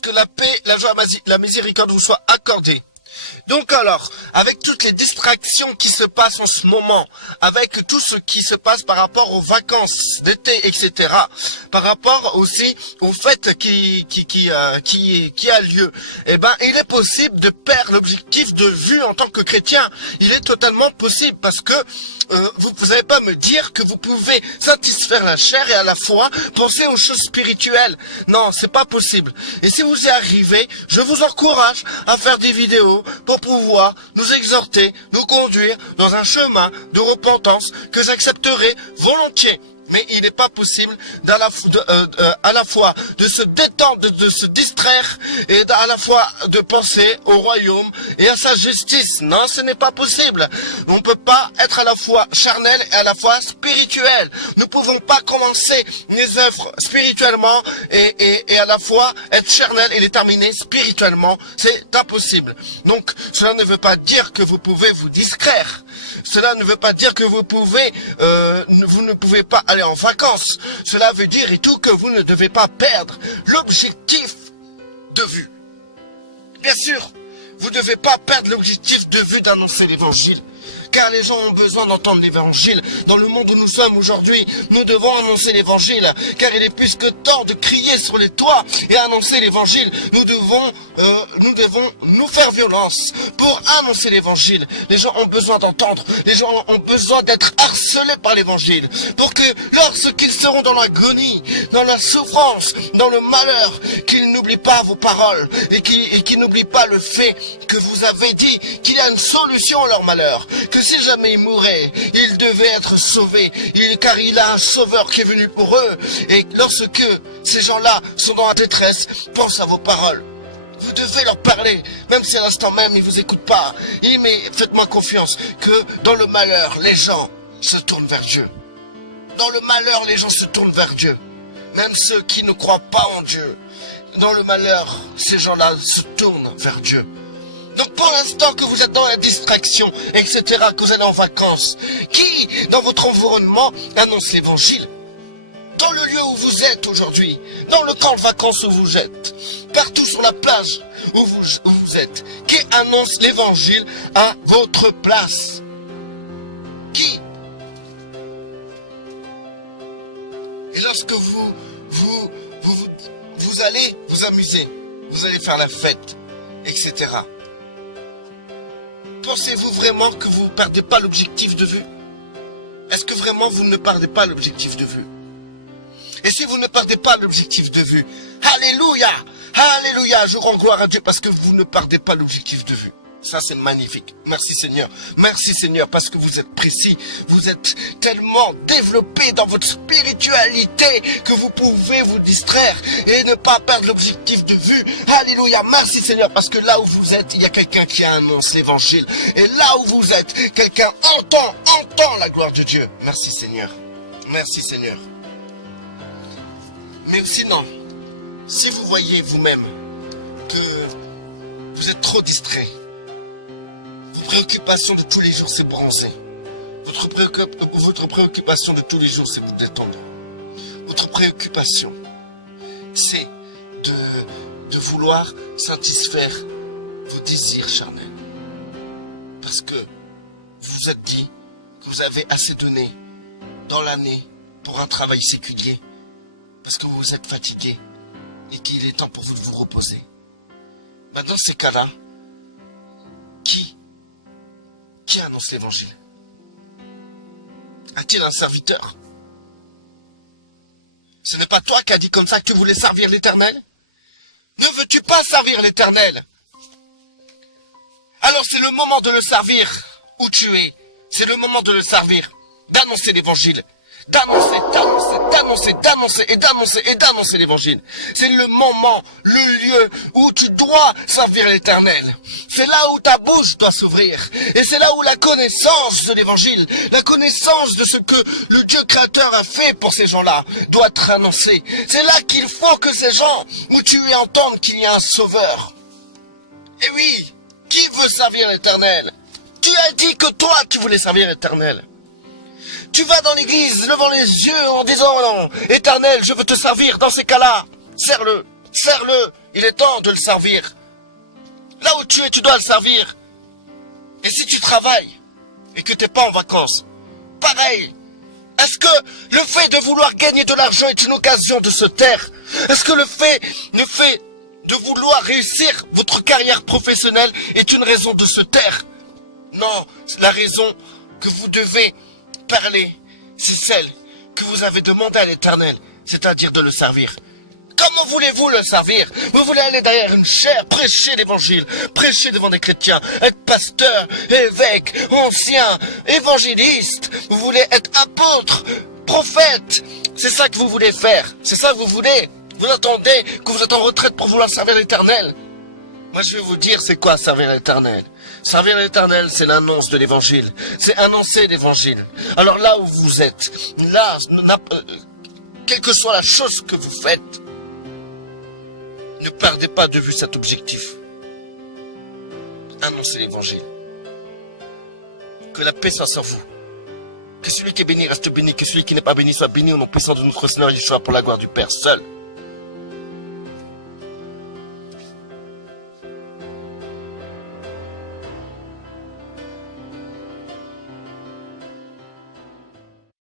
que la paix, la joie, la miséricorde vous soit accordée. Donc alors, avec toutes les distractions qui se passent en ce moment, avec tout ce qui se passe par rapport aux vacances d'été, etc., par rapport aussi au fait qui a lieu, eh ben, il est possible de perdre l'objectif de vue en tant que chrétien. Il est totalement possible parce que vous n'allez pas me dire que vous pouvez satisfaire la chair et à la fois penser aux choses spirituelles. Non, c'est pas possible. Et si vous y arrivez, je vous encourage à faire des vidéos pour pouvoir nous exhorter, nous conduire dans un chemin de repentance que j'accepterai volontiers. Mais il n'est pas possible à la fois de se détendre, de se distraire et à la fois de penser au royaume et à sa justice. Non, ce n'est pas possible. On ne peut pas être à la fois charnel et à la fois spirituel. Nous ne pouvons pas commencer les œuvres spirituellement et à la fois être charnel et les terminer spirituellement. C'est impossible. Donc, cela ne veut pas dire que vous pouvez vous distraire. Cela ne veut pas dire que vous ne pouvez pas aller en vacances. Cela veut dire et tout que vous ne devez pas perdre l'objectif de vue. Bien sûr, vous ne devez pas perdre l'objectif de vue d'annoncer l'évangile. Car les gens ont besoin d'entendre l'évangile. Dans le monde où nous sommes aujourd'hui, nous devons annoncer l'évangile. Car il est plus que temps de crier sur les toits et annoncer l'évangile. Nous devons nous faire violence pour annoncer l'évangile. Les gens ont besoin d'entendre. Les gens ont besoin d'être harcelés par l'évangile. Pour que lorsqu'ils seront dans l'agonie, dans la souffrance, dans le malheur, qu'ils n'oublient pas vos paroles et qu'ils n'oublient pas le fait que vous avez dit qu'il y a une solution à leur malheur. Que si jamais ils mouraient, ils devaient être sauvés, car il a un sauveur qui est venu pour eux. Et lorsque ces gens-là sont dans la détresse, pensez à vos paroles. Vous devez leur parler, même si à l'instant même ils vous écoutent pas. Mais faites-moi confiance que dans le malheur, les gens se tournent vers Dieu. Dans le malheur, les gens se tournent vers Dieu. Même ceux qui ne croient pas en Dieu. Dans le malheur, ces gens-là se tournent vers Dieu. Donc pour l'instant que vous êtes dans la distraction, etc., que vous allez en vacances, qui, dans votre environnement, annonce l'évangile? Dans le lieu où vous êtes aujourd'hui, dans le camp de vacances où vous êtes, partout sur la plage où vous êtes, qui annonce l'évangile à votre place? Qui? Et lorsque vous allez vous amuser, vous allez faire la fête, etc., pensez-vous vraiment que vous ne perdez pas l'objectif de vue? Est-ce que vraiment vous ne perdez pas l'objectif de vue? Et si vous ne perdez pas l'objectif de vue, alléluia, alléluia, je rends gloire à Dieu parce que vous ne perdez pas l'objectif de vue. Ça c'est magnifique. Merci Seigneur, parce que vous êtes précis, vous êtes tellement développé dans votre spiritualité que vous pouvez vous distraire et ne pas perdre l'objectif de vue. Alléluia, merci Seigneur, parce que là où vous êtes, il y a quelqu'un qui annonce l'évangile. Et là où vous êtes, quelqu'un entend la gloire de Dieu. Merci Seigneur, merci Seigneur. Mais sinon, si vous voyez vous-même que vous êtes trop distrait, vos préoccupations de tous les jours, c'est bronzer. Votre préoccupation de tous les jours, c'est vous détendre. Votre préoccupation, c'est de vouloir satisfaire vos désirs charnels. Parce que vous vous êtes dit que vous avez assez donné dans l'année pour un travail séculier. Parce que vous êtes fatigué et qu'il est temps pour vous de vous reposer. Dans ces cas-là, qui annonce l'évangile? A-t-il un serviteur? Ce n'est pas toi qui as dit comme ça que tu voulais servir l'Éternel? Ne veux-tu pas servir l'Éternel? Alors c'est le moment de le servir où tu es. C'est le moment de le servir, d'annoncer l'évangile. D'annoncer l'évangile. C'est le moment, le lieu où tu dois servir l'Éternel. C'est là où ta bouche doit s'ouvrir. Et c'est là où la connaissance de l'évangile, la connaissance de ce que le Dieu créateur a fait pour ces gens-là, doit être annoncée. C'est là qu'il faut que ces gens, où tu entendent qu'il y a un sauveur. Et oui, qui veut servir l'Éternel? Tu as dit que toi, tu voulais servir l'Éternel. Tu vas dans l'église, levant les yeux en disant non, Éternel, je veux te servir. Dans ces cas-là, serre-le, Il est temps de le servir. Là où tu es, tu dois le servir. Et si tu travailles et que tu n'es pas en vacances, pareil. Est-ce que le fait de vouloir gagner de l'argent est une occasion de se taire? Est-ce que le fait de vouloir réussir votre carrière professionnelle est une raison de se taire? Non, la raison que vous devez parler, c'est celle que vous avez demandé à l'Éternel, c'est-à-dire de le servir. Comment voulez-vous le servir? Vous voulez aller derrière une chaire, prêcher l'évangile, prêcher devant des chrétiens, être pasteur, évêque, ancien, évangéliste. Vous voulez être apôtre, prophète. C'est ça que vous voulez faire. C'est ça que vous voulez. Vous attendez que vous êtes en retraite pour vouloir servir l'Éternel. Moi, je vais vous dire, c'est quoi servir l'Éternel? Servir l'Éternel, c'est l'annonce de l'Évangile. C'est annoncer l'Évangile. Alors là où vous êtes, là, quelle que soit la chose que vous faites, ne perdez pas de vue cet objectif. Annoncez l'Évangile. Que la paix soit sur vous. Que celui qui est béni reste béni. Que celui qui n'est pas béni soit béni au nom puissant de notre Seigneur Yeshua pour la gloire du Père seul.